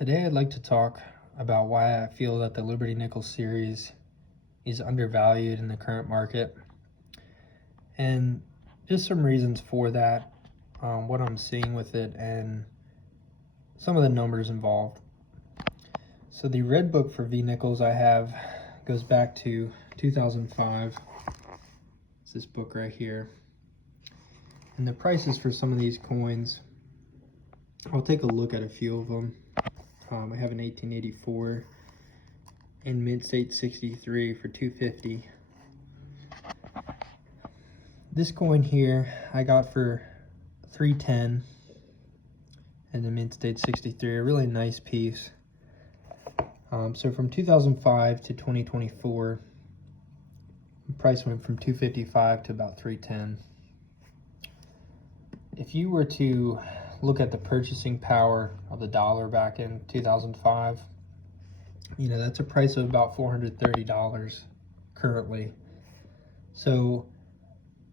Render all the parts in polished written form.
Today I'd like to talk about why I feel that the Liberty Nickel series is undervalued in the current market, and just some reasons for that, what I'm seeing with it, and some of the numbers involved. So the red book for V Nickels I have goes back to 2005. It's this book right here. And the prices for some of these coins, I'll take a look at a few of them. I have an 1884 and Mint State 63 for $2.50. This coin here I got for $3.10, and the Mint State 63, a really nice piece. So from 2005 to 2024, the price went from $2.55 to about $3.10. If you were to look at the purchasing power of the dollar back in 2005, that's a price of about $430 currently. So,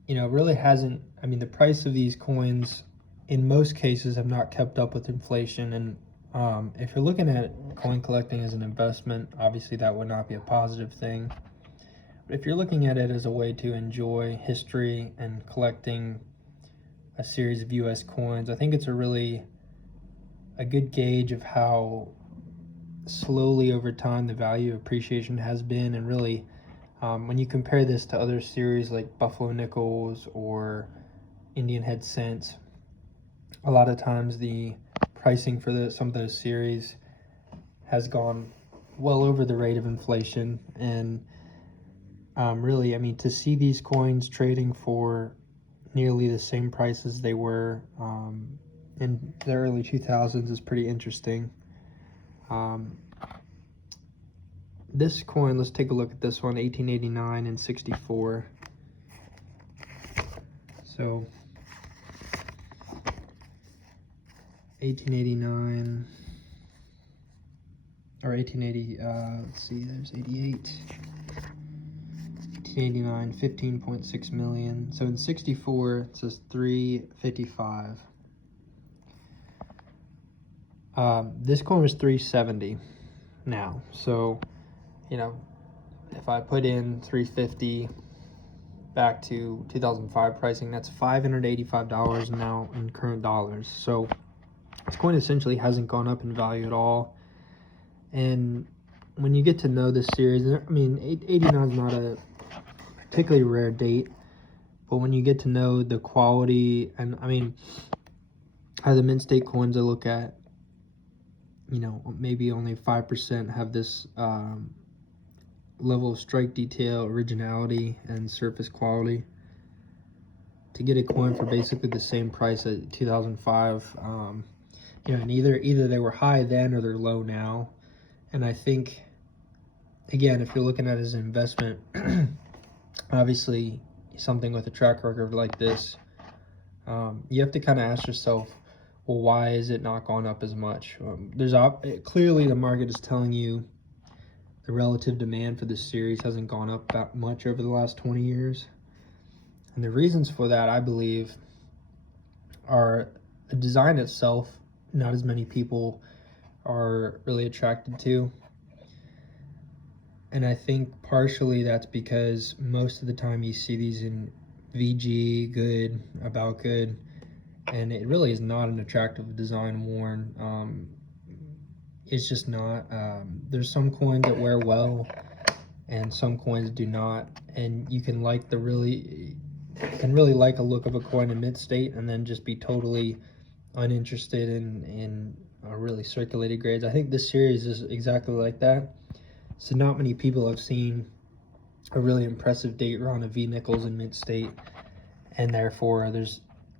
it really hasn't, the price of these coins in most cases have not kept up with inflation. And if you're looking at coin collecting as an investment, obviously that would not be a positive thing. But if you're looking at it as a way to enjoy history and collecting a series of US coins, I think it's a good gauge of how slowly over time the value appreciation has been. And really, when you compare this to other series like Buffalo Nickels or Indian Head Cents, a lot of times the pricing for some of those series has gone well over the rate of inflation. And really, to see these coins trading for nearly the same price as they were in the early 2000s is pretty interesting. This coin, let's take a look at this one, 1889 and 64. So 1889 or 1880, let's see, there's 88. 1889, 15.6 million. So in 64, it says 355. This coin was 370 now. So, if I put in 350 back to 2005 pricing, that's $585 now in current dollars. So this coin essentially hasn't gone up in value at all. And when you get to know this series, 89 is not a particularly rare date, but when you get to know the quality, and out of the Mint State coins I look at, maybe only 5% have this level of strike detail, originality, and surface quality. To get a coin for basically the same price at 2005, and either they were high then or they're low now. And I think, again, if you're looking at it as an investment, obviously something with a track record like this, you have to kind of ask yourself, well, why is it not gone up as much? Clearly the market is telling you the relative demand for this series hasn't gone up that much over the last 20 years. And the reasons for that, I believe, are the design itself, not as many people are really attracted to. And I think partially that's because most of the time you see these in VG, good, about good, and it really is not an attractive design worn. It's just not. There's some coins that wear well and some coins do not, and you can really like a look of a coin in Mint State and then just be totally uninterested in really circulated grades. I think this series is exactly like that. So not many people have seen a really impressive date run of V Nickels in Mint State, and therefore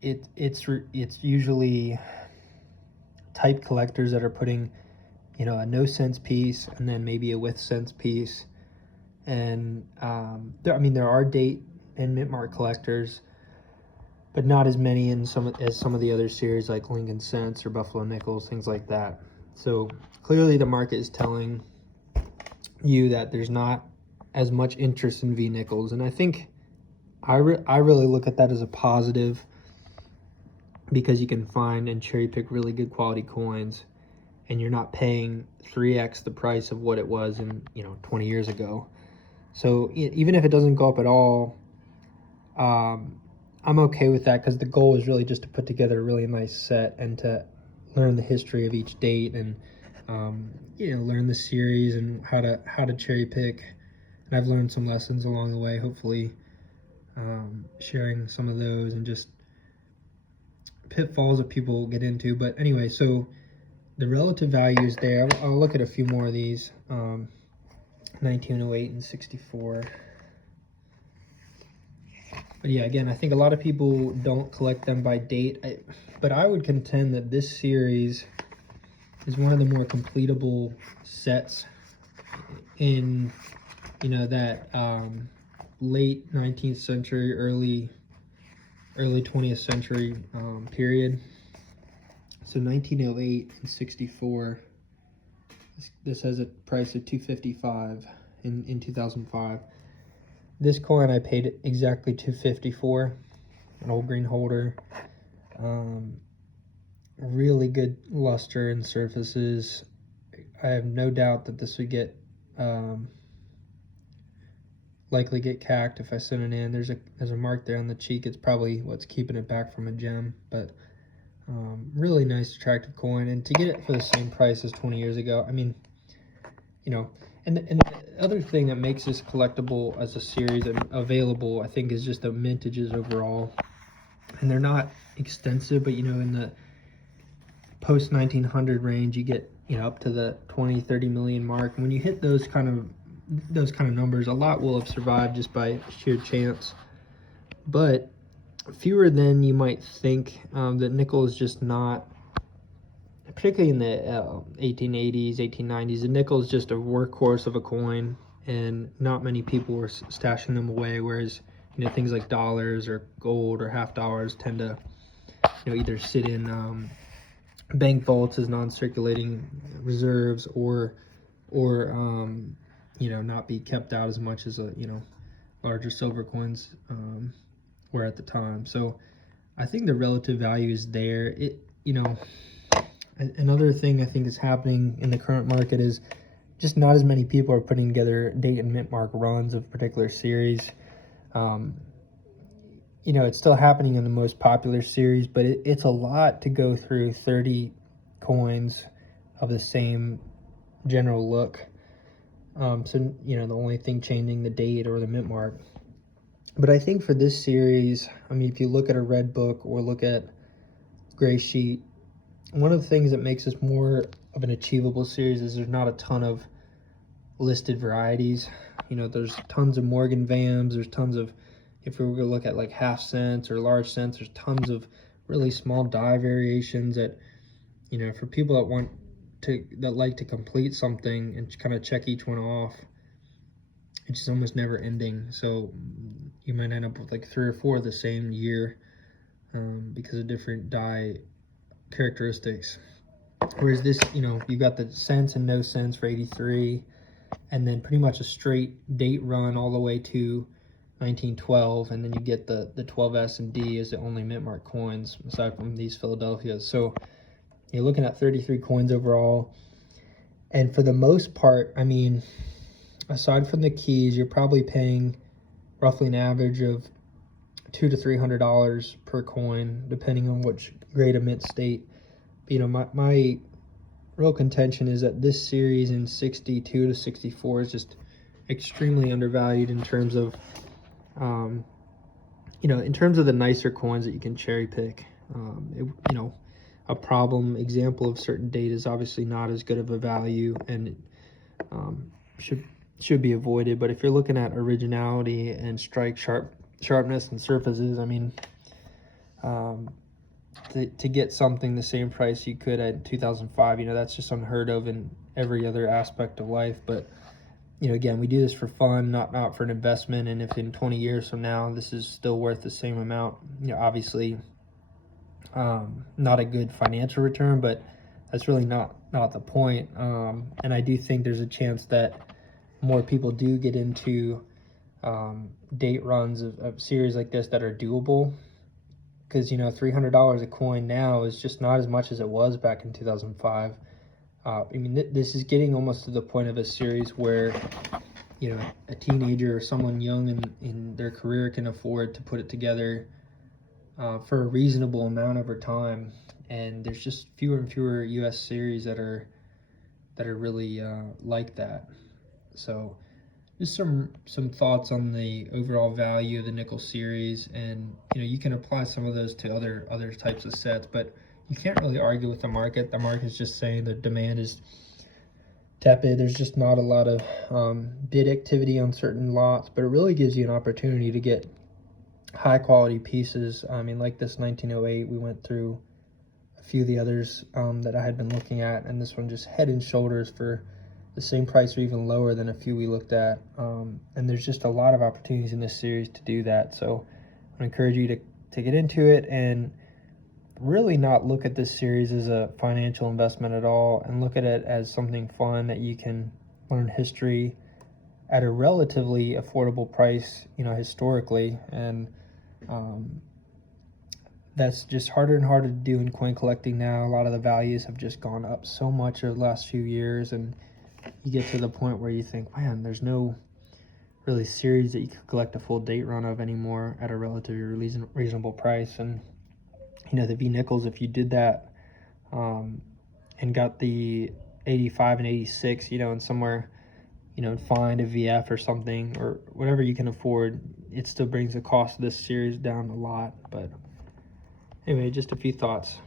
it's usually type collectors that are putting a no cents piece and then maybe a with cents piece. And there are date and mint mark collectors, but not as many as some of the other series like Lincoln Cents or Buffalo Nickels, things like that. So clearly the market is telling you that there's not as much interest in V Nickels, and I think I really look at that as a positive, because you can find and cherry pick really good quality coins. and you're not paying 3x the price of what it was in 20 years ago. So even if it doesn't go up at all, I'm okay with that, because the goal is really just to put together a really nice set and to learn the history of each date, and learn the series and how to cherry pick. And I've learned some lessons along the way, hopefully sharing some of those and just pitfalls that people get into. But anyway, so the relative value is there. I'll look at a few more of these. 1908 and 64. But yeah, again, I think a lot of people don't collect them by date, but I would contend that this series is one of the more completable sets in that late 19th century, early 20th century period. So 1908 and 64, this has a price of $255 in 2005. This coin I paid exactly $250 for, an old green holder. Really good luster and surfaces. I have no doubt that this would get likely get cacked if I sent it in. There's a mark there on the cheek. It's probably what's keeping it back from a gem, but really nice, attractive coin. And to get it for the same price as 20 years ago, I mean, and the other thing that makes this collectible as a series and available, I think, is just the mintages overall. And they're not extensive, but in the post 1900 range, you get up to the 20-30 million mark. And when you hit those kind of numbers, a lot will have survived just by sheer chance, but fewer than you might think. That nickel is just not, particularly in the 1880s, 1890s, the nickel is just a workhorse of a coin, and not many people were stashing them away, whereas things like dollars or gold or half dollars tend to either sit in bank vaults as non-circulating reserves, or not be kept out as much as larger silver coins were at the time. So I think the relative value is there. Another thing I think is happening in the current market is just not as many people are putting together date and mint mark runs of particular series. It's still happening in the most popular series, but it's a lot to go through 30 coins of the same general look. So the only thing changing the date or the mint mark. But I think for this series, I mean, if you look at a red book or look at gray sheet, one of the things that makes this more of an achievable series is there's not a ton of listed varieties. There's tons of Morgan Vams, there's tons of, if we were going to look at like half cents or large cents, there's tons of really small die variations that, for people that like to complete something and kind of check each one off, it's just almost never ending. So you might end up with like 3 or 4 the same year because of different die characteristics. Whereas this, you got the cents and no cents for 83, and then pretty much a straight date run all the way to 1912, and then you get the 12S and D as the only mint mark coins aside from these Philadelphias. So you're looking at 33 coins overall, and for the most part, I mean, aside from the keys, you're probably paying roughly an average of $200 to $300 per coin, depending on which grade of mint state. My real contention is that this series in 62 to 64 is just extremely undervalued in terms of in terms of the nicer coins that you can cherry pick. A problem example of certain data is obviously not as good of a value, and should be avoided. But if you're looking at originality and strike sharpness and surfaces, I mean, to get something the same price you could at 2005, that's just unheard of in every other aspect of life. But again, we do this for fun, not for an investment. And if in 20 years from now this is still worth the same amount, obviously not a good financial return, but that's really not the point. And I do think there's a chance that more people do get into date runs of series like this that are doable, because $300 a coin now is just not as much as it was back in 2005. I mean, this is getting almost to the point of a series where, you know, a teenager or someone young in their career can afford to put it together for a reasonable amount over time. And there's just fewer and fewer U.S. series that are really like that. So just some thoughts on the overall value of the nickel series, and you know, you can apply some of those to other types of sets, but you can't really argue with the market. The market's just saying the demand is tepid. There's just not a lot of bid activity on certain lots, but it really gives you an opportunity to get high quality pieces. I mean, like this 1908, we went through a few of the others that I had been looking at, and this one just head and shoulders for the same price or even lower than a few we looked at. And there's just a lot of opportunities in this series to do that. So I encourage you to get into it and really not look at this series as a financial investment at all, and look at it as something fun that you can learn history at a relatively affordable price, you know, historically. And that's just harder and harder to do in coin collecting now. A lot of the values have just gone up so much over the last few years, and you get to the point where you think, man, there's no really series that you could collect a full date run of anymore at a relatively reasonable price. And you know, the V Nickels, if you did that and got the 85 and 86, you know, and somewhere, you know, find a VF or something or whatever you can afford, it still brings the cost of this series down a lot. But anyway, just a few thoughts.